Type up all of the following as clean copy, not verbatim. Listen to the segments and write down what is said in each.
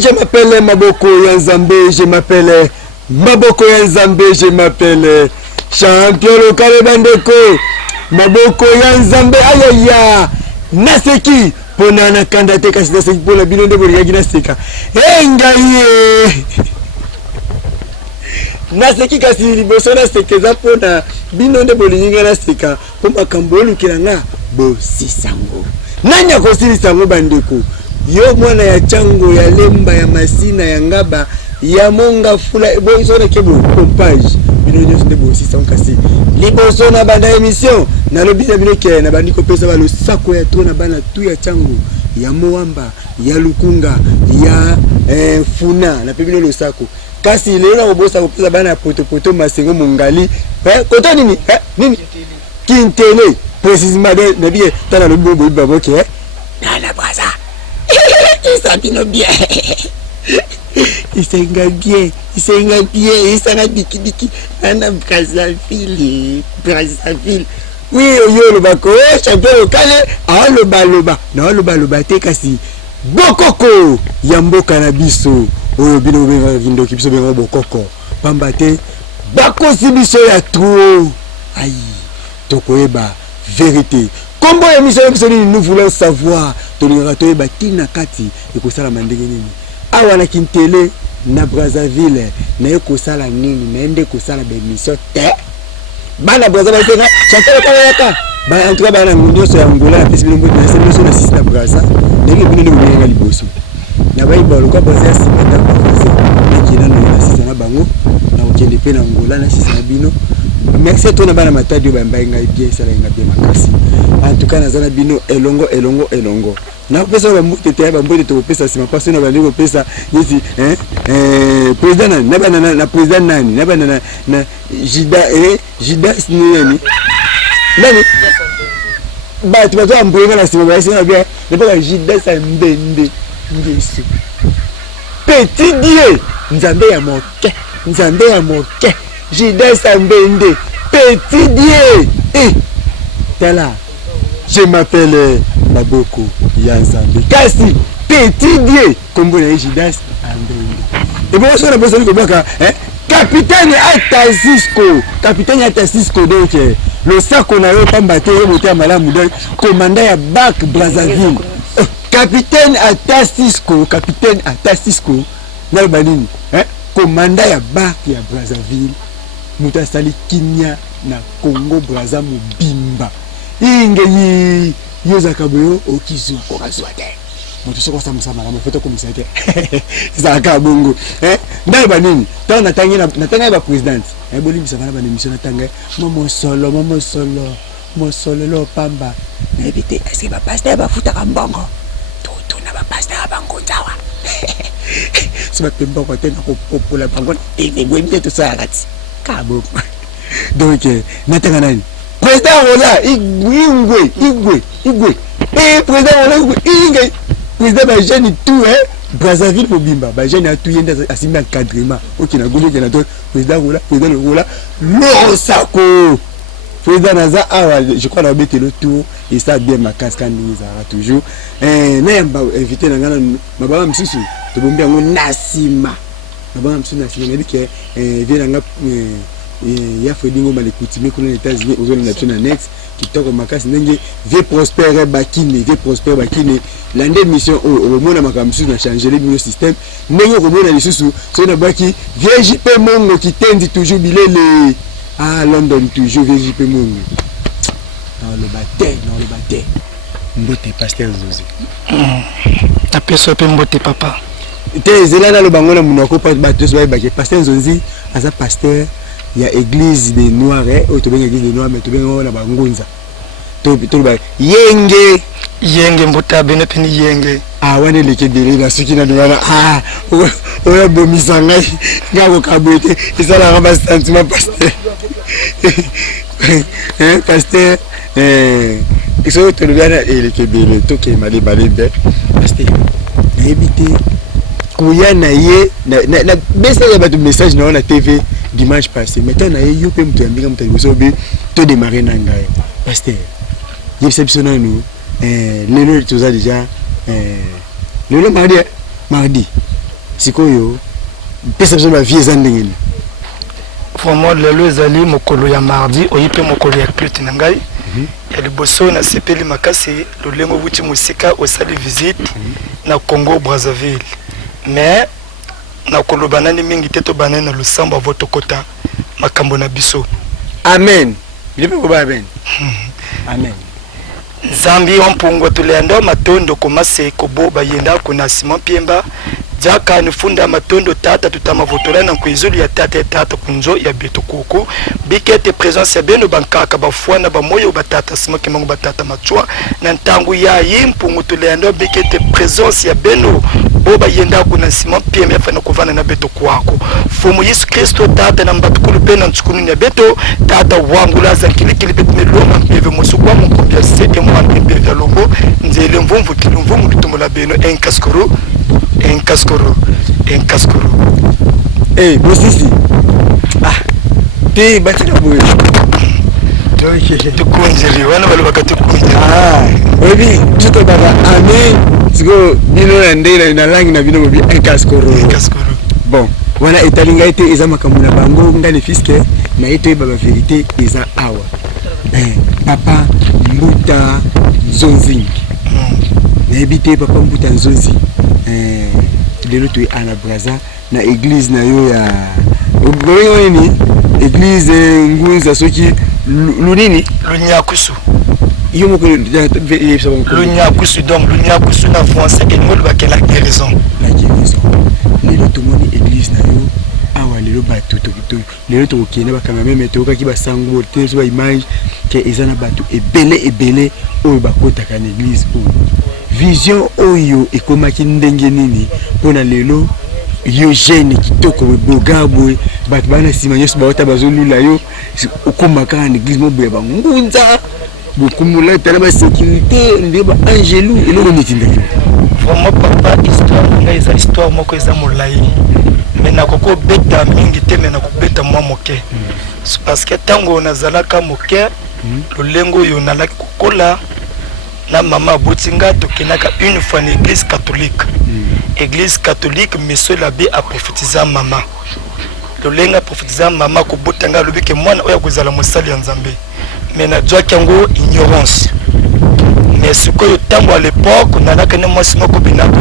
Je m'appelle Maboko Yanzambe, je m'appelle Maboko Yanzambe, je m'appelle champion local bandeko Maboko Yanzambe. Ayaya naseki pona na kandate kasi naseki pona bino nde bolingaki naseka engaye naseki kasi liboso nasekeza pona bino nde bolingi naseka po makambo olukela nga bosisango nani akosilisango bandeko yo mwana ya chango ya lemba ya masina ya ngaba ya monga fula boiso na kebo pompage bino nyonso nde bosisango kasi liboso na banda émission na lobisa bino ke na bandiko pesa ba losako ya tona bana tu ya chango ya moamba ya lukunga ya funa na pebino losako kasi lelo na bobosa kopesa bana poto masengo mongali koto nini nini kintele précisément de bien tana le bobo baboke nana braza ça bino bien il s'enga bien il s'enga diki nana Brazzaville oui yo le bako champion local aloba na aloba te kasi bokoko ya mboka na biso oyo bino benga vindoki biso benga bokoko pamba te bakosi biso ya trop aïe tokoyeba vérité kombo émission biso nini nous voulons savoir tolingaka toyeba tina kati ekosala mandenge nini awa na kintele na Brazzaville na ekosala nini na ende kosala ba émission te bana Brazzaville tena chanter kala ba en tout cas bana nyonso ya ngola na pesi bino na selo na sisi na Brazza ndenge bino ni ngaka liboso na bayi ba lokwa Brazza simata Brazza na kina na sisi na bango na okende pe na ngola na sisi na bino merci à toi na bana matadi ba mbaye ngai bien sala ngai bien makasi en tout cas nazana bino elongo na pesa ba mbute te ba mbute to pesa sima passe na ba ndiko pesa yesi président na président nani na bana na jida nani ba tu vas mbonga na sima ba sima bien ne pas jida sa mbende ngesu petit dieu nzambe ya moke jida sa mbende petit dieu tala je m'appelle Maboko Yanzambe kasi petit dieu kombo na Jidas Ambende et bon ça na besoin de baka capitaine Atasisco donc le sako na yo pamba te yo botea malamu donc commandant ya BAC Brazzaville capitaine Atasisco na banini commandant ya BAC ya Brazzaville mutasali kinya na Congo Brazza mobimba inge yoza kaboyo okizwa okazwa te moto soko sa musama la mofoto comme ça te za ka bongo ndalo banini tant natanga ba président boli bisa bana ba émission natanga momo solo lo pamba na ebite est-ce que ba pasteur ba futa ka mbongo to na ba pasteur ba ngonzawa so ba pemba ko tena ko popola bango e gwembe to sa rati ka bongo donc natanga nani président Rola Igwe président Rola Igwe président ba jeune tout Brazzaville mobimba ba jeune a tout yenda asimi encadrement OK na golo na to président Rola lo sako président naza awa je crois na bete le tour et ça bien ma casque ni za toujours na yamba invité na ngana mababa msusu to bombi ngo nasima mababa msusu nasima na bike vient nga ya Fredingo malekuti kuna États-Unis ozona na tuna next kitoko makasi ndenge vie prospère bakine lande mission au mona makamsu na changer le système ndenge ko mona lisusu so na baki VJP Mongo kitendi toujours bilele London toujours VJP Mongo dans le bâté mbote pasteur Zozi apeso pe mbote papa te zelana lo bango na munoko pa bato so ba pasteur Zozi asa pasteur il y a église des noirs ou to benga église des noirs mais to benga na bangunza to ba yenge mbota bene peni yenge wane leke dele na suki na dona oya bomisa ngai ngako kabwete isala ngaba sentiment pasteur iso to lobana leke dele to ke mali balebe pasteur éviter kuya na ye na besa ya bato message na on TV dimanche passé maintenant na yo pe mtu ambika mtu bisobe to démarrer na ngai pasteur yebisa na nous lelo toza déjà lelo mardi sikoyo pesa besoin ba vie zandengeni vraiment lelo ezali mokolo ya mardi oyipe mokolo ya culte na ngai ya liboso na sepeli makasi lolengo buti musika osali visite na Congo Brazzaville mais na koloba nani mingi te to banani na lusambo avoto kota makambo na biso amen bilepe ko ba amen amen Zambi ompungo tulendo matondo komase kobo bayenda kuna Simon Piemba jaka nifunda matondo tata tutamavutola na kuizulu ya tata kunzo ya beto kuku bikete présence ya beno bankaka bafwana bamoyo batata Simon Kimango batata machwa na ntangu ya yimpungu tulendo bikete présence ya beno boba yenda kuna Simon Piemba fana kuvana na beto kwako fumu Yesu Kristo tata na mbatukulu pena nchukunu ya beto tata wangu laza kilikili beto meloma mpeve musukwa mkobia sete mwana mpeve ya lombo nzele mvumvu kilumvumvu tutumula beno enkaskuru eh bosisi te batira boye tukunjiri wana balobaka tukunjiri obi tuto baba amen siko bino na ndela na langi na bino bobi enkaskoro bon wana etalinga ete eza makambo na bango ngale fiske na ete baba vérité eza awa papa Mbuta Nzonzi na ebite papa Mbuta Nzonzi lelo tu ana Braza na église na yo ya nini église ngunza soki lunini lunyakusu yo moko lunyakusu donc lunyakusu na français et mot ba la guérison lelo to moni église na yo awa lelo bato to lelo to kende ba kama meme to kaki ba sango te so ba image ke ezana bato ebele oyo bakota ka église oyo vision oyo ekomaki ndenge nini pona lelo yo jeune kitoko bogabwe bat bana simanyeso baota bazolula yo okomaka na église moboya bangunza bokumula tala ba sécurité ndé ba angelu eloko nitinda vraiment papa histoire nga eza histoire moko eza molai mais nakoko beta mingi te mais nakobeta mwa moke parce que tango nazalaka moke lolengo yo nalaki kokola na mama botinga tokenaka une fois na église catholique église catholique monsieur l'abbé a prophétisé maman lolenga prophétisé maman ko botanga lobi ke mwana oya kozala mosali ya nzambe mais na djoaki yango ignorance mais sikoyo tango à l'époque nalaka ne mwasi moko binako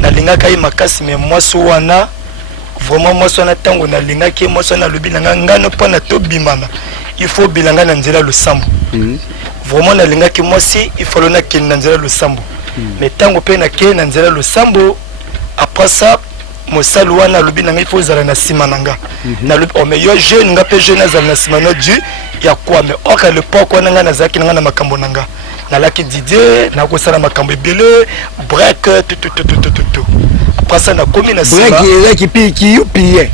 nalingaka ye makasi mais mwasi wana vraiment mwasi wana tango nalingaki mwasi wana lobi nanga ngano pona to bimana il faut bilanga na nzela le sambo vraiment nalingaki mwasi il faut lona ken na nzela le sambo mais tango pe na ken na nzela le sambo après ça mosali wana lobi nanga il faut zala na sima nanga na lobi o mais yo jeune nga pe jeune azala na sima no du ya quoi mais oka l'époque wana nga nazaki nanga na makambo nanga nalaki Didier na kosala makambo ebele break tout après ça na komi na sima break qui yupiye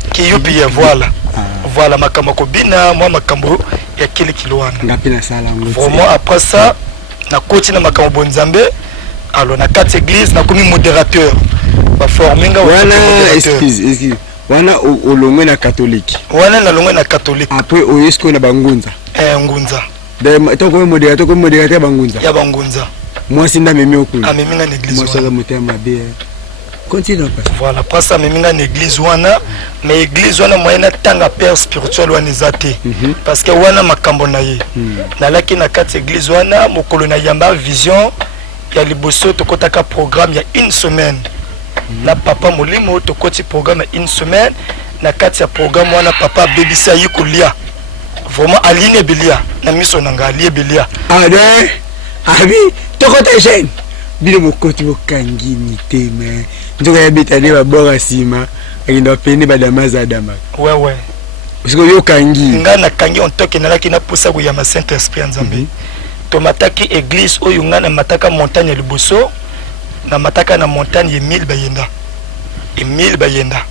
voilà makambo kobina moi makambo ya kile kilwana ngapi na sala ngoti vraiment après ça na koti na makambo bonzambe alors na quatre église na komi modérateur ba forminga wana excuse wana olongwe na catholique après oyesko na bangunza ngunza to ko modérateur bangunza ya bangunza moi sinda memi okulu ameminga na église moi ça motema be continue pas voilà après ça ameminga na église wana mais église wana moyena tanga père spirituel wana ezate parce que wana makambo na ye nalaki na quatre église wana mokolo na yamba vision ya liboso tokotaka programme ya une semaine na papa molimo tokoti programme ya une semaine na kati ya programme wana papa bebisa yikolia vraiment aline belia na miso nanga alie belia abi tokota jeune bile mokoti bokangi ni tema nzoka ya betane babora sima akinda pene badamaza adama ouais siko yo kangi nga na kangi on toke nalaki na posa ko ya ma Saint Esprit nzambe to mataki église oyo nga na mataka montagne liboso na mataka na montagne Emile Bayenda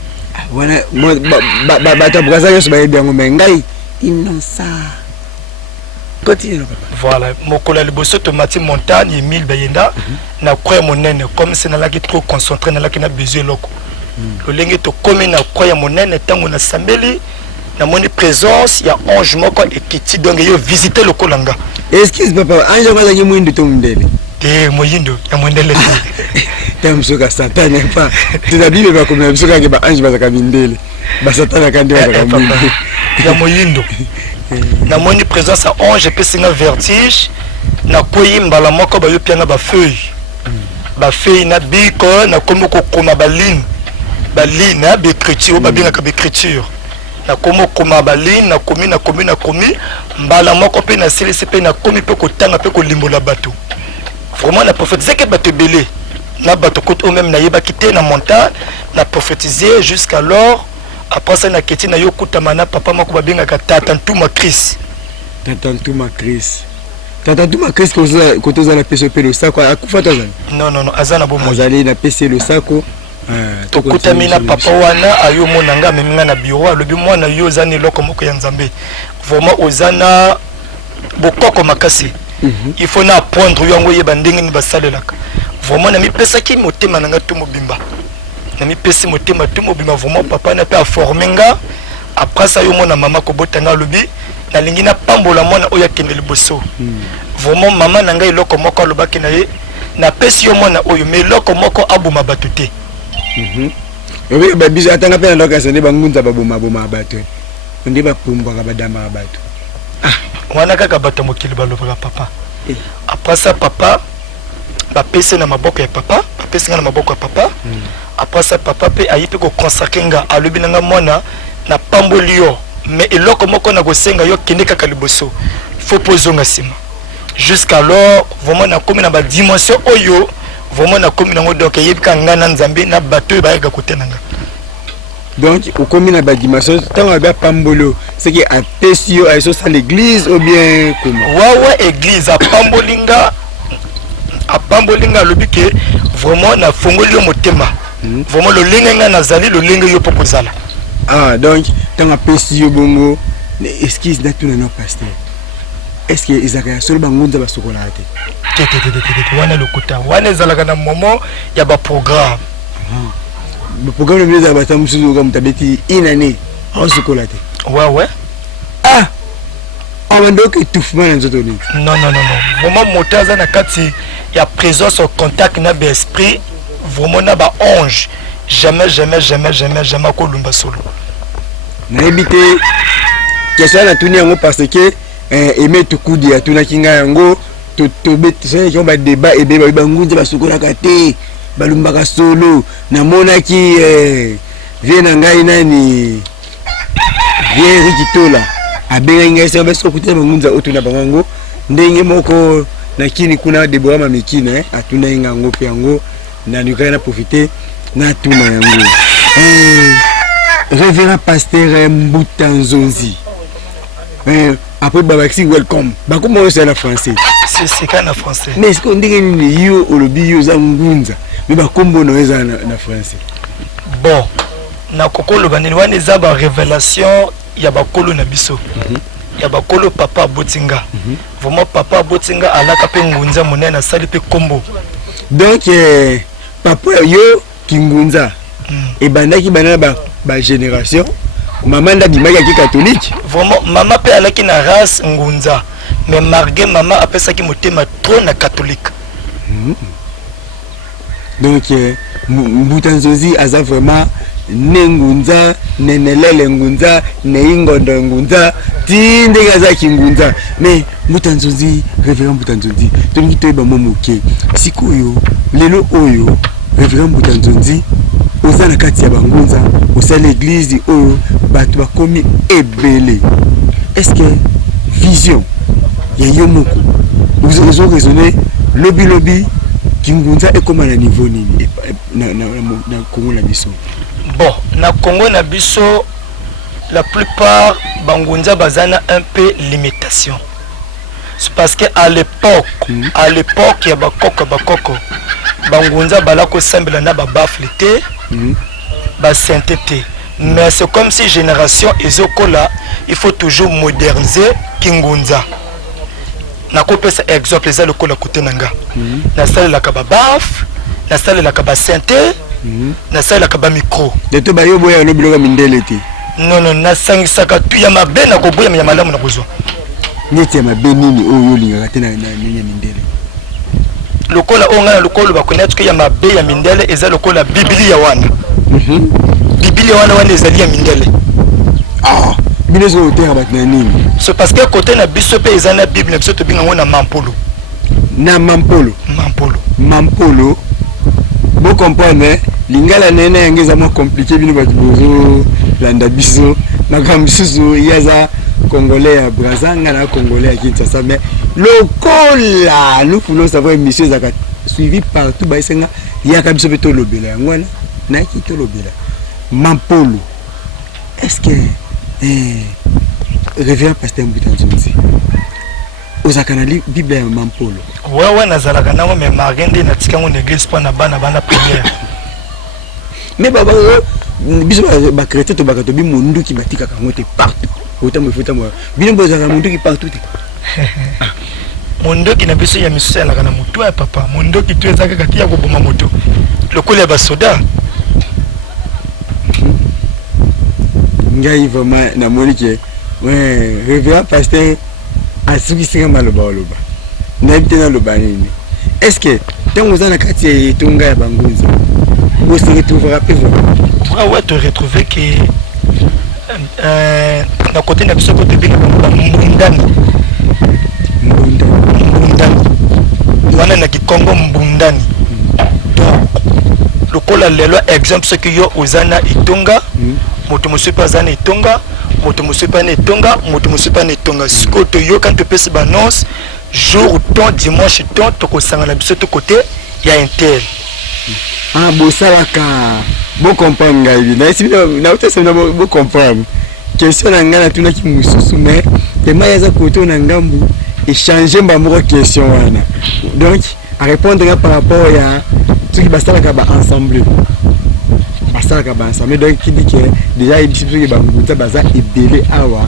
wana bata Braza yo ba yebango mengai innocent continue papa voilà mokola liboso to mati montagne Emile Bayenda na croix monene comme c'est nalaki trop concentré nalaki na besoin loko lolenge to komi na croix monene tango na sambeli na moni présence ya ange moko ekiti donc yo visiter le kolanga excuse papa ange kwa za mwindu to mndele moyindo ya mwendele ta msoka satana pa tena bible ba comme msoka ke ba ange ba mindele ba satana kandi ba mindele ya moyindo na moni présence à ange pe singa vertige na koyi mbala moko ba yopianga ba feuille na biko na komoko koma baline na bécriture ba binga ka bécriture na komoko baline na komi mbala moko pe na silisi pe na komi pe kotanga pe kolimbola bato vraiment na prophétiser que bato belé na bato côté ou même na yeba quitter na montagne na prophétiser jusqu'alors après ça na keti na yokutama na papa moko babinga ka tatantuma Chris côté za la PCP le sako akufa tazana non azana bomo azali na PC le sako to kutami na papa wana ayo monanga meminga na bureau alobi mwana yo zani loko moko ya nzambe vraiment ozana bokoko makasi il faut na apprendre yango yeba ndenge ni basalelaka vraiment na mipesa ki motema nanga to mobimba na mipesi motema to mobimba vraiment papa na pe a formenga après ça yo mona mama ko botanga lobi na lingi na pambola mwana oya kende liboso vraiment mama nanga iloko moko lobaki na ye na pesi yo mwana oyo mais loko moko abuma batute oui ba biso atanga pe na lokasa ne bangunza babuma bato ndi bapumba ka badama bato wana kaka bato mokili balobaka papa après ça papa bapesi na maboko ya papa bapesi na maboko ya papa après ça papa pe ayipe ko consacrer nga alobi nanga mwana na pamboli yo mais eloko moko na kosenga yo kende kaka liboso faut pozonga sima jusqu'alors vraiment na komi na ba dimension oyo vraiment na komi na donc yebika ngana nzambe na bato ba yaka kotenanga donc au komi na ba dimension tant ba pambolo c'est que a pesio a so l'église ou bien comment ouais église a pambolinga lobike vraiment na fongoli yo motema vraiment le lenga nazali le lenga yo pokozala donc tant a pesio bongo esquisse na tout na pasteur est-ce que Isaac solo bangunza basokola te wana lokuta wana zalaka na moment ya ba programme le programme de la bataille musuzu comme tabeti inane osokola te ouais on donc étouffement dans notre vie non vraiment motaza na kati ya présence au contact na ba esprit vraiment na ba ange jamais ko lumba solo na ebité question na tuni yango parce que aimer tout coup dia tuna kinga yango to beti qui on ba débat et ba bangunza basokola kate balumbaka solo na monaki vie na ngai nani vie rikitola abenga ngai se ba sokuta bangunza otuna bango ndenge moko na kini kuna deboa mamikina atuna ngango pe yango na ndika na profiter na tuna yango révérend pasteur Mbuta Nzonzi après Babaxi welcome bakomo c'est en français c'est quand en français mais est-ce qu'on dit que yo olobi yo za ngunza mais bakombo no eza na français bon na kokolo banini wana eza ba révélation ya bakolo na biso ya bakolo papa Botinga vraiment papa Botinga alaka pe ngunza monene na sali pe kombo donc papa yo kingunza et bandaki banana ba génération maman nda dimaka ki catholique vraiment maman pe alaki na race ngunza mais margué maman apesaki motema trop na catholique donc Mbuta Nzonzi aza vraiment nengunza nenelele ngunza neingondo ngunza tinde gaza kingunza mais Mbuta Nzonzi révérend Mbuta Nzonzi tongi toyeba momoke sikoyo lelo oyo révérend Mbuta Nzonzi oza na kati ya bangunza osa l'église oyo bato bakomi ebele est-ce que vision ya yo moko vous avez raisonné lobby kingunza ekoma na niveau nini na Congo na biso bon na Congo na biso la plupart bangunza bazana un peu limitation c'est parce que à l'époque ya bakoko bangunza balako sambela na babaflité ba sainteté mais c'est comme si génération ezokola il faut toujours moderniser kingunza na kopesa exemple eza lokola kote nanga na salle la kababaf na salle la kaba sainté na salle la kaba micro de to ba yo boya no biloka mindele te non na sangisaka tu ya mabe na koboya ya malamu na kozwa neti ya mabe nini oyo linga te na mindele lokola onga lokolo bakonati ke ya mabe ya mindele eza lokola biblia wana biblia wana ezali ya mindele bino zo otera bat na nini so parce que côté na biso pe eza na bible na biso to binga ngona mampolo bo comprendre lingala nene yangeza mo compliqué bino bat bozo landa biso makambo susu yaza congolais ya Brazanga na congolais ya Kinshasa mais lokola nous voulons savoir monsieur zaka suivi partout ba isenga yaka biso beto lobela yangwana na kito lobela mampolo est-ce que révérend pasteur Mbutanzonzi ozaka na bible ya mampolo ouais nazalaka nango mais marende na tika ngone église pour na bana prière mais baba biso ba chrétien to baka to bi mundu ki batika kangote partout autant me futa moi bino bozaka mundu ki partout mundu ki na biso ya misala kana mutu ya papa mundu ki tu ezaka kati ya koboma moto lokola ba soda ngai vraiment na monike ouais révérend pasteur asuki singa maloba oloba na bitena loba nini est-ce que tango zana kati ya etonga ya bangunza vous se retrouvera plus ouais te retrouver que na côté na biso côté bien mbundani wana na Kikongo mbundani donc lokola lelo exemple ce que yo ozana itonga moto mosupa zana itonga moto mosupa na itonga moto mosupa na itonga siko to yo quand tu peux se balance jour ton dimanche ton to kosanga na biso to côté ya intel bosalaka bo comprendre ngai na esi na utesa na bo comprendre question na ngana tuna ki mususu mais tema yaza koto na ngambu échanger mbamoko question wana donc à répondre par rapport ya tout qui basalaka ba ensemble donc qui dit que déjà il dit que bangunza baza ebele awa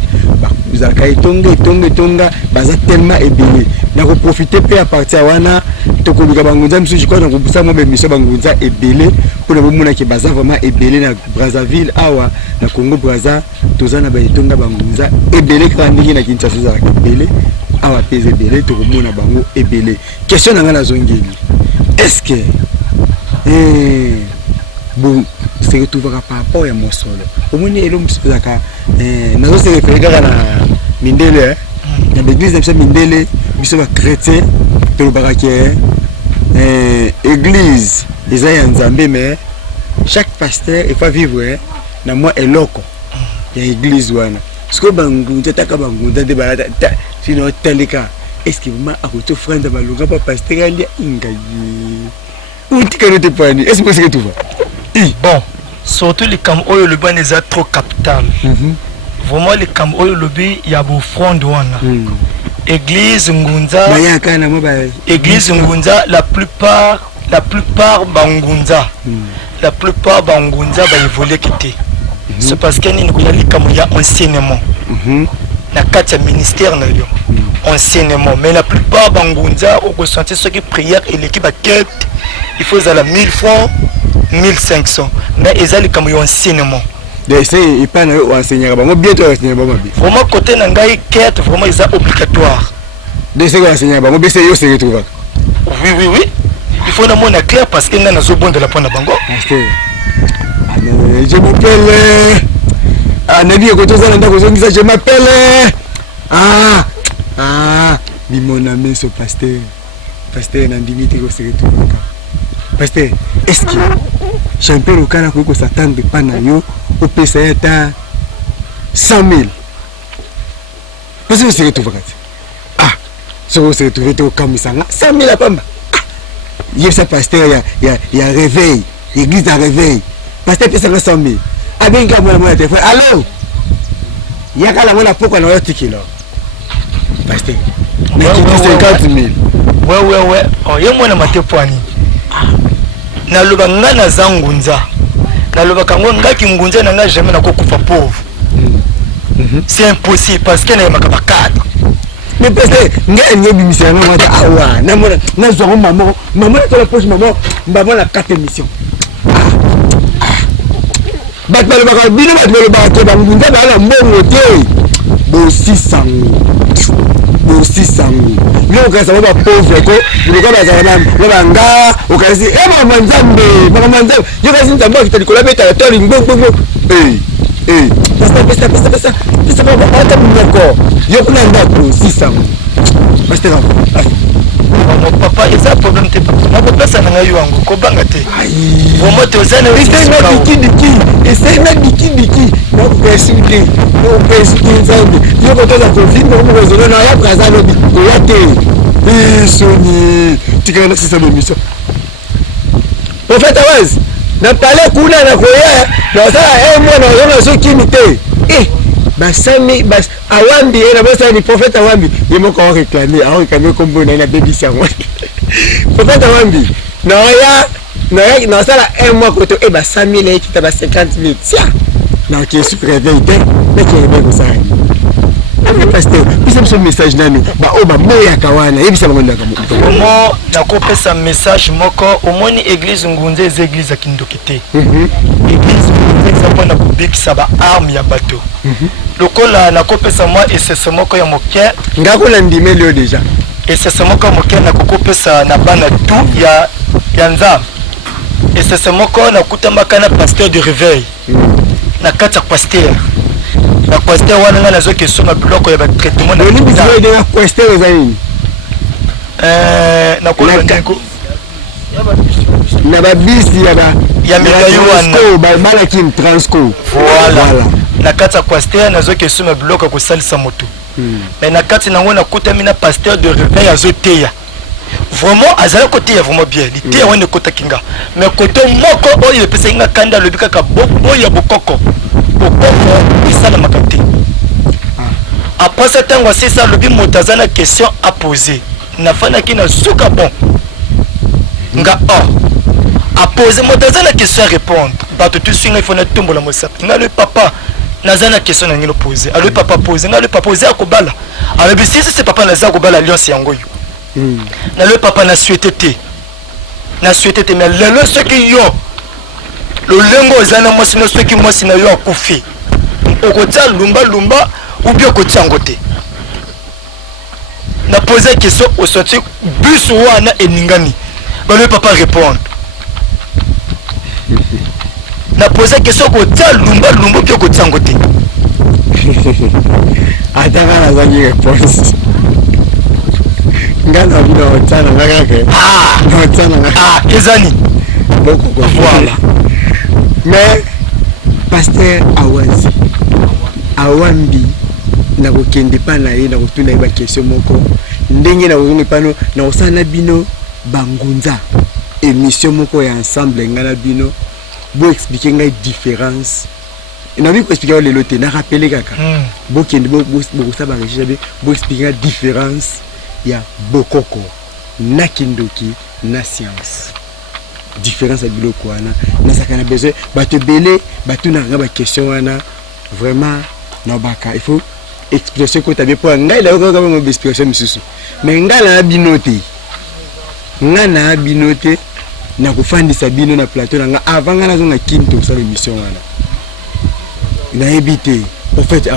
bazaka etonga baza tellement ebele na ko profiter pe à partir wana to ko luka bangunza misu je crois na ko busa mo be miso bangunza ebele pour le moment que baza vraiment ebele na Brazzaville awa na Congo Brazza tozana ba etonga bangunza ebele kandi na Kinshasa za ebele awa peze ebele to ko mona bango ebele question na ngana zongeli est-ce que bon se retrouvera par rapport à mon solo au moins elo msaka nazo se référer na mindele na l'église de mindele biso ba chrétien to baraka église les a nzambe mais chaque pasteur il faut vivre na moi eloko ya église wana siko bangu tetaka bangu de balata sino teleka est-ce que vraiment a ko frère balunga pa pasteur ali ingayi utika no te pani est-ce que c'est tout va bon surtout les cam oyo le ban est trop capital vraiment les cam oyo le bi ya bo front wana église ngunza église ngunza la plupart bangunza la plupart bangunza ba évoluer quitter c'est parce que ni ko yali cam ya enseignement na kati ministère na yo enseignement mais la plupart bangunza au ressentir ce qui prière et l'équipe à quête il faut à la 1000 francs 1500 mais ils allaient comme enseignement d'essayer et pas enseigner bango bientôt enseigner bango vraiment côté na ngai quête vraiment ils obligatoire d'essayer enseigner bango bese yo se retrouver oui il faut na mona clair parce que na zo bon de la pona bango je m'appelle nabi ko to zana ndako zongisa je m'appelle ni mon ami ce pasteur na ndimiti ko se retrouver pasteur est-ce que champion lokala ko s'attendre pas na yo au PCA ta 100,000 parce que c'est tout vakati c'est tout to kamisanga 100,000 à pamba il y a ça pasteur il y a réveil l'église a réveil pasteur pesa 100,000 abenga moi téléphone allô yakala mona poko na yo tikilo pasteur mais 50,000 ouais oh yemo na matepwani na loba ngana zangunza na loba kango ngaki ngunza na nga jamais na kokufa pauvre c'est impossible parce que na makaba cadre mais parce que nga nyebi misana ngata awa na mona na zo maman to la poche maman mbaba na 4 émissions bat ba ba bino bat ba ba to ba ngunza ba na mbongo te bo 600 bosi sango yo okasa ba pauvre ko biloko bazala na banga okasi mama nzambe yo kasi nzambe akitali kola beta la toli ngbongbongo pesa ba ata mnyako yo kuna ndako bosi sango pasteur mon papa eza problème te papa na kopesa na ngai wango kobanga te vraiment te ozana essaye na diki na pesuke nzambe yo kotoza konfirme ko kozona na ya braza lobi oya te soni tikana na sisa mission prophète Awaz na parler kuna na koya na sala mwana ozona so kimi te basami bas awambi na bosa ni prophète awambi yemo ko réclamer kombo na baby sango prophète awambi na sala un mois koto basami na kita ba 50,000 tia na qui est super réveillé mais qui est bien ça pasteur puis ce message nanu ba moya kawana yebisa bango kamo comment na kopesa message moko omoni église ngunze ez église ya kindokite église ngunze mpona kobikisa ba arme ya bato lokola na kopesa moi esese moko ya moke ngakola ndime leo déjà esese moko ya moke na kokopesa na bana tu ya nzambe esese moko na kutambaka na pasteur de réveil na kati ya pasteur na pasteur wana nga nazo question na biloko ya traitement na libi zo de pasteur ezali na ko ndeko na ba bisi ya mikayo wana bala kim transco voilà na kati ya pasteur nazo question na biloko ko salisa moto mais na kati nango na kutami na pasteur de réveil azoteya vraiment azala côté vraiment bien l'ité on est côté kinga mais côté moko oyo pesa inga kanda lobika ka bobo ya bokoko isala makate après ce temps c'est ça lobi motazana question à poser na fana ki na suka bon nga à poser motazana question à répondre bato tu swinga il faut na tombola mosapi nga le papa nazana question na ngilo poser alors papa poser nga le papa poser akobala alors bisi c'est papa naza akobala alliance yango yo na le papa na souhaité mais lelo ce qui yo le lengo ozana mwasi no ce qui mwasi na yo akufi okotia lumba ou bien okotia ngote na poser question au sorti bus wana eningani ba le papa répondre na poser question okotia lumba puis okotia ngote ataka na zani réponse ngana bino otana ngakake otana ezani voilà mais pasteur Awaz awambi na kokende pa na ye na kotuna ba question moko ndenge na kokende pano na osana bino bangunza émission moko ya ensemble ngana bino bo expliquer ngai différence na bi ko expliquer le loté na rappeler kaka bo kende bo sa ba recherche bo expliquer la différence ya bokoko na kindoki na science différence ya biloko wana na sakana besoin bato belé bato na nga ba question wana vraiment na baka il faut explication ko tabe pour ngai la ko mo explication misusu mais ngala binote ngana binote na kufandisa bino na plateau na nga avant nga nazo na kinto sa émission wana na éviter en fait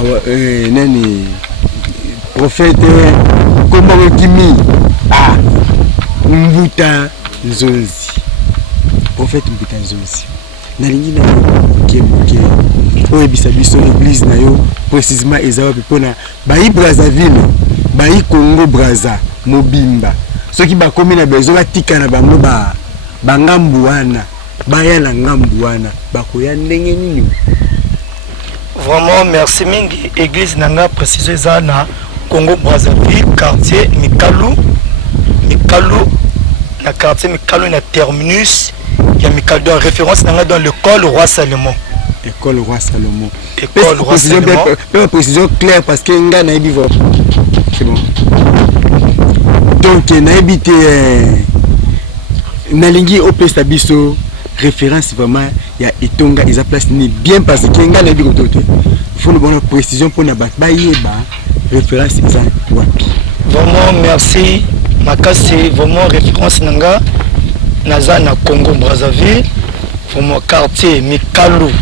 nani prophète comment kimi mbuta nzonzi prophète mbuta nzonzi na lingi na kemoke oyo bisabiso église na yo précisément ezawa pona bayi Brazzaville bayi Congo Brazza mobimba soki bakomi na bezo batika na bango bangambu wana baya na ngambu wana bakoya ndenge nini. Vraiment merci mingi église nanga préciser ça na Congo Brazzaville quartier Mikalu na quartier Mikalu na terminus ya Mikalu de référence nanga dans l'école Roi Salomon. École Roi Salomon. École Roi Salomon. Une précision claire parce que nga na bivo. C'est bon. Donc na habité na lingi opesa biso référence vraiment ya etonga eza place ni bien parce que nga na biko toto. Il faut une bonne précision pour na ba yeba référence eza wapi. Vraiment merci makasi vraiment référence nanga naza na Congo Brazzaville vraiment quartier Mikalu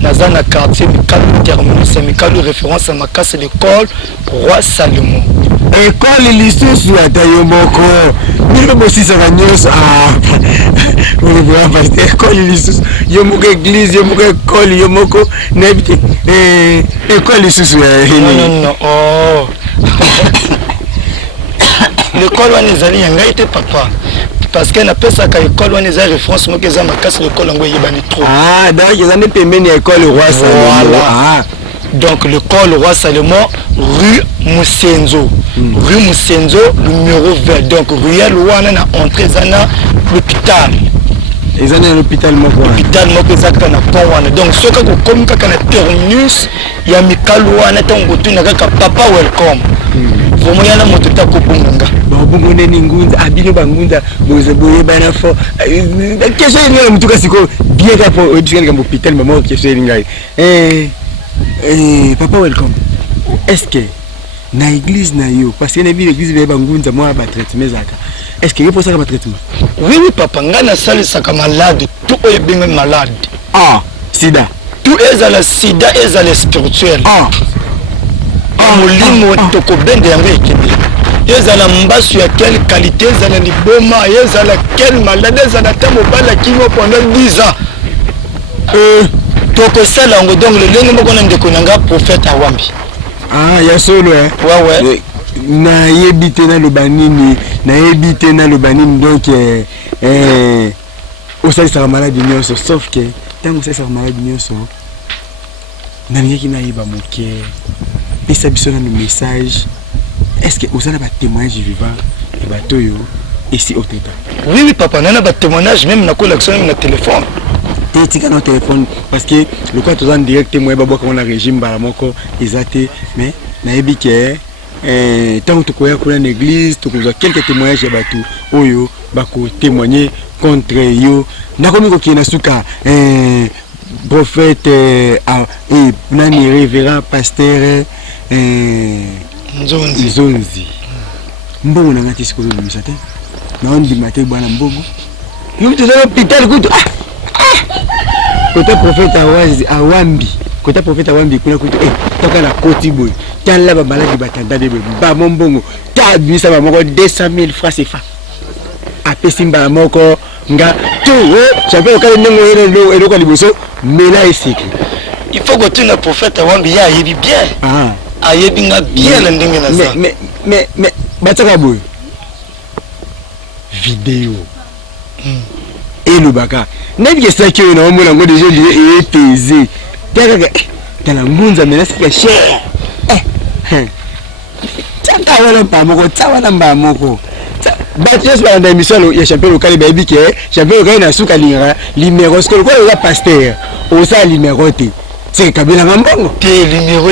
naza na quartier Mikalu terminus Mikalu référence à makasi l'école Roi Salomon. ekole lisusu ata yo moko ndenge bosisaka nyonso ekole lisusu yo moko église yo moko ekole yo moko nayebi te ekole lisusu ya l'école wana ezali ya ngai te papa parce que napesaka école wana eza référence moko eza makasi l'école yango eyebani trop donc eza nde pembeni ya école roi Salomo. Donc l'école Roi Salomon, rue Moussenzo. Rue Moussenzo, numéro 20. Donc ruelle Wana na entrée zana l'hôpital. Et zana l'hôpital moko. L'hôpital moko ezaka na pont wana. Donc ce que vous comme kaka na terminus ya mikalo wana tango tuna kaka papa welcome. Vraiment yana moto ta ko bunga. Ba bunga neni ngunza abino bangunza boze boye bana fo. Question ni mtuka siko bien ka po obisika ka hôpital maman question ni ngai. Papa welcome. Est-ce que na église na yo parce que na bi l'église ba bangunza moi ba traitement zaka. Est-ce que yo pour ça ka traitement? Oui papa ngana sali saka malade tout est bien malade. Sida. Tout est à la sida est à la spirituel. Molimo toko bende yango ekende. Ezala mbasu ya quelle qualité ezala liboma ezala quelle malade ezala tamo bala kimo pendant 10 ans. Toko sala ngo donc le lengo moko na ndeko nanga prophète Awambi. Ya solo ouais. Na yebite na lobanini donc au sali sa maladie nyonso sauf que tango sa maladie nyonso na ngeki na yeba moke pesa biso na message est-ce que osala ba témoignage vivant et batoyo ici au teta. Oui papa nana ba témoignage même na collection même na téléphone. Tika no téléphone parce que le quoi tout en direct moi babo comme on a régime bala moko ezate mais na yebi ke tant que koya ko na église to ko quelques témoignages ya batu oyo bako témoigner contre yo na komi ko kina suka prophète nani révérend pasteur Nzonzi mbongo na ngati sikolo misate na on di matin bwana mbongo yo mtu za hôpital kutu côté prophète Awambi côté prophète Awambi kuna kutu toka na koti boy tala ba maladi batanda de ba mombongo ta bisa ba moko 200,000 francs CFA apesi mbala moko nga tu champion kale ndenge eloko liboso mela esiki il faut que tu na prophète Awambi ya yebi bien ayebi nga bien na ndenge na ça mais bataka boy vidéo et le baka n'est que ça qui est dans mon amour déjà il est pesé t'as la munza mais là c'est cher t'as wala mpa moko Baptiste par dans émission il y a champion local baby qui champion local na suka lira numéro ce que quoi le pasteur au ça numéro T c'est kabila ngambongo T numéro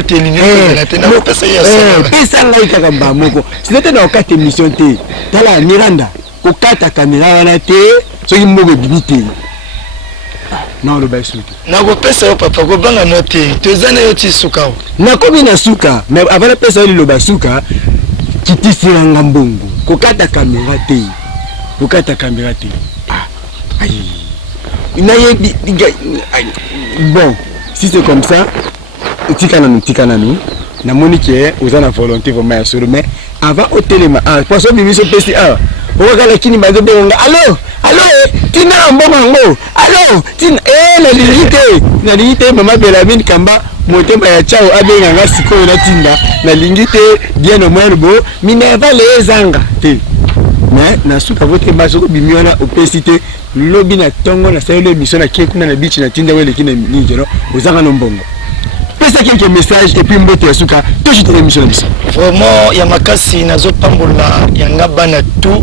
na tena pesa ya ça pesa ngaika kamba moko c'était dans quatre émissions T tala Miranda okata caméra wana te soki moko bibite non le baisuki na ko pesa yo papa ko banga note tozana yo ti suka na komi na suka mais avant la pesa yo lo basuka kitisi ngambongo kokata caméra te bon si c'est comme ça tikana nous na monique aux ana volonté vraiment ya solo mais avant au téléma poisson bimiso pesi okala kini bazo benga allo tina mbongo allo tina na lingite mama Belamine Kamba motema ya chao abenga ngasiko na tinda na lingite bien au moins bo mineva le zanga te mais na suka vote bazo bimiona opesité lobi na tongo na sayo émission na kekuna na beach na tinda wele kina ninjero ozanga no mbongo pesa quelques messages et puis mbote ya suka to jite l'émission biso vraiment ya makasi nazo pambola yanga bana tout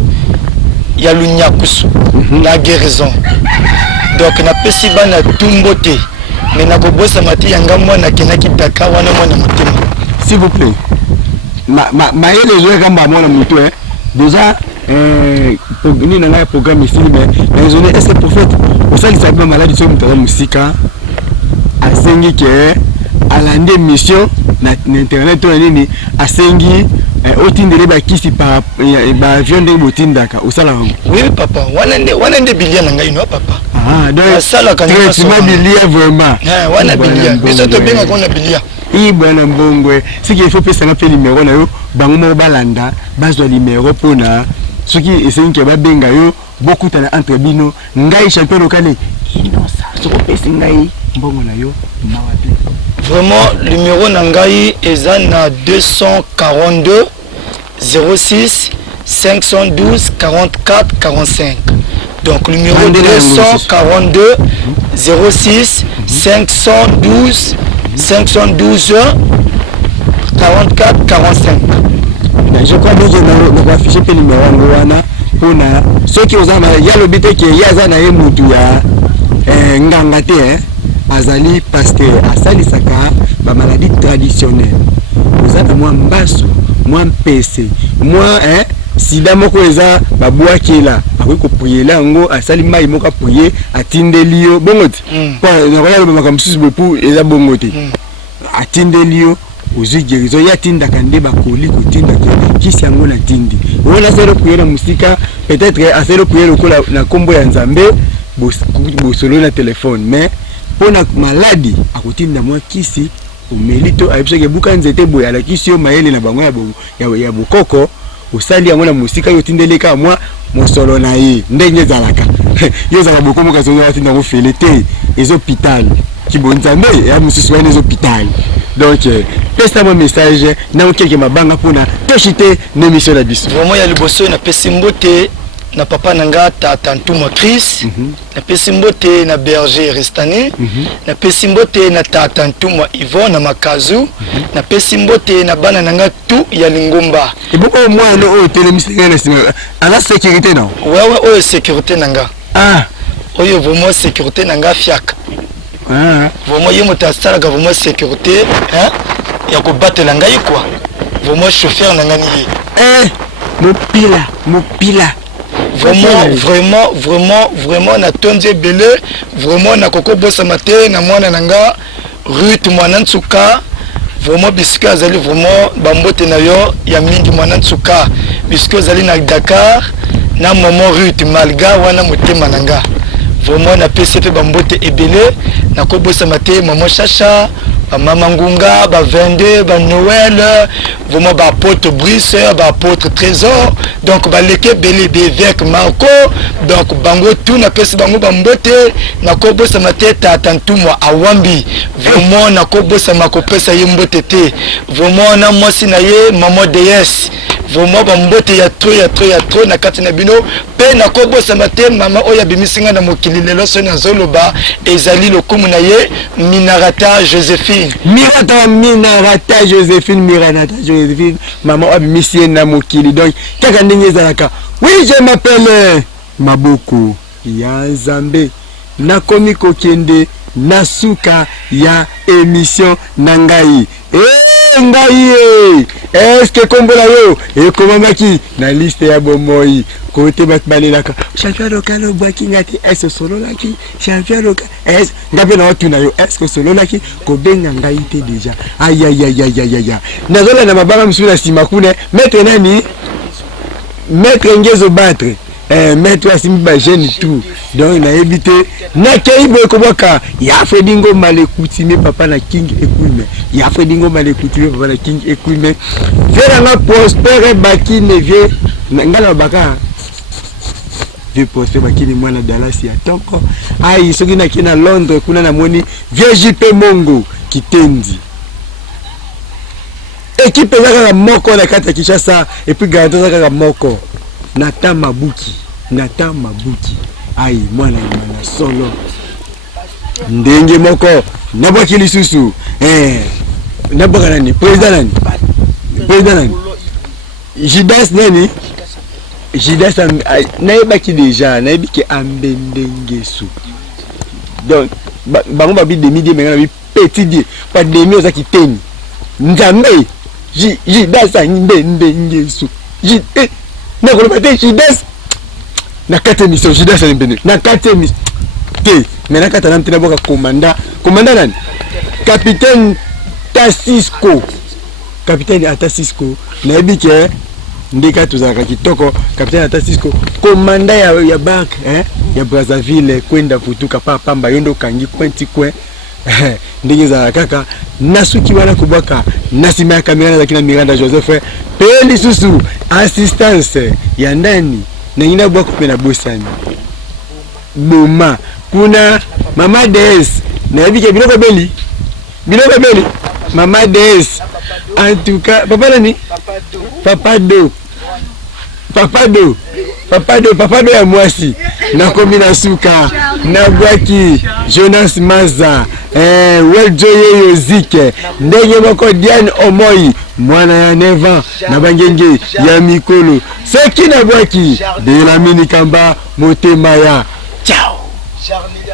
ya lunyakusu la guérison donc na pesi bana tumbote mais na kobosa mati yanga mwana kinaki taka wana mwana motema s'il vous plaît ma yele zo kamba mwana mutu déjà ni na programme ici mais raisonner est-ce prophète au sein de sa maladie sur mutala musika asengi ke alande mission na internet to nini asengi otindele ba kisi pa ba avion de botindaka osala ngo oui papa wana nde bilia na ngai no papa donc sala ka traitement bilia vraiment wana bilia biso to benga kona bilia i bwana mbongwe siki il faut pesa ngape numéro na yo bango mo balanda bazwa numéro pona soki esenke babenga yo bokutana entre bino ngai champion local inosa soko pesa ngai mbongo na yo mawapi. Vraiment numéro na ngai eza na 242 06 512 44 45. Donc numéro 242 06 512 44 45. Je crois que je vais afficher le numéro pour ceux qui ont l'obité qui est na mutu ya nganga te azali pasteur asali saka ba maladie traditionnelle. Vous avez moi mbaso, moi mpese, moi sida moko eza babwakela akoki kopriela yango asali mai moko aprier atindeli yo bongo te po nakoya makambo mosusu bopu eza bongo te atindeli yo ozwi guérison ya tindaka nde bakoli kotinda kisi yango na tindi oyo nasali prier na musika peut-être asali prier lokola na kombo ya nzambe bosolo na telefone mais mpo na maladi akotinda mwa kisi omelito ayebisaki ebuka nzete boye alakisi yo mayele na bango ya bokoko osali yango na musika yo tindeleka mwa mosolo na ye ndenge ezalaka yo zala boko moka zo ya tinda ko fele te hôpital ki bonzambe ya mususu wana hôpital. Donc pesa mon message na quelque mabanga pona toshite na émission la biso. Vraiment ya liboso na pesimbote na papa nanga tata Ntuma Chris, na pesimbote na berger Restani, na pesimbote na tata Ntuma Yvonne na Makazu, na pesimbote na bana nanga tu ya Lingomba. Et pourquoi moi no télémission na sima ala sécurité non? Ouais sécurité nanga. Ah, oyo vraiment sécurité nanga fiaka. Vraiment yemo tasala ga vraiment sécurité hein ya ko batela ngai quoi. Vraiment chauffeur nanga ni. Mopila. Vraiment na tonze belé, vraiment na koko bossa matin na mwana nanga Ruth Mwanantsuka. Vraiment bisque azali vraiment bambote na yo ya mingi Mwanantsuka. Bisque azali na Dakar na maman Ruth Malga wana motema nanga. Vraiment na PCP bambote ebele na ko bossa matin maman Chacha. Maman Ngunga, ba 22, ba Noël, vraiment ba apôtre Brice, ba apôtre Trésor, donc ba leke belé avec Marco, donc bango tout na pesi bango bambote na kobo sa mateta tantumwa awambi, vraiment na kobo sa makopesa yimbote te, vraiment na mosi na ye maman DS, vraiment bambote ya trop na kati na bino, pe na kobo sa mate mama oya bimisinga na mokili lelo so na zoloba ezali lokumu na ye Minarata Joséphine. Minarata Joséphine, maman a missie na mokili. Donc, oui, je m'appelle Maboko ya Nzambe. Nakomi kokende nasuka ya émission nangai. Ngai, est-ce que kombola yo et komamaki na liste ya bomoi côté batbalelaka champion local obaki ngati est solo laki champion local est ngabe na watu na yo est solo laki ko benga ngai te déjà aïe nazola na mabanga msula simakune maître nani maître ngezo battre maître asimba jeune tout donc na éviter na kaibo ekobaka ya Fredingo malekutime papa na King Equime ya Fredingo malekutime papa na King Equime vera na prospère bakine vie ngala baka vie prospère bakine mwana Dallas ya toko ai soki na kina Londres kuna na moni vie JP Mongo kitendi équipe ezaka moko na kata Kinshasa et puis garde ezaka moko Nata Mabuki ai mwana na solo ndenge moko nabaki lisusu nabaka nani président nani Jidas nani Jidas naibaki déjà naibiki ambendengesu donc bango babi demi die menga bi petit die pas demi ozaki teni nzambe Jidas ambendengesu na kolobate Jidas na kate mission Jidas alimbene na kate mission te mais na kata namtina boka commandant nani capitaine Tassisco na ebike ndeka tuzaka kitoko capitaine Tassisco commandant ya bac ya Brazzaville kwenda futuka pamba yondo kangi kwenti kwe ndenge za kaka nasuki wana kubwaka nasima ya kamera za kina Miranda Joseph pe lisusu assistance ya ndani na nyina bwako pe na bosani boma kuna mama DS na yabike biloko beli mama DS en tout cas papa do ya mwasi na komina suka na bwaki Jonas Maza Weljoye Yozike ndenge moko Diane Omoi mwana ya Neva na bangenge ya mikolo seki na bwaki de la mini kamba motema ya ciao.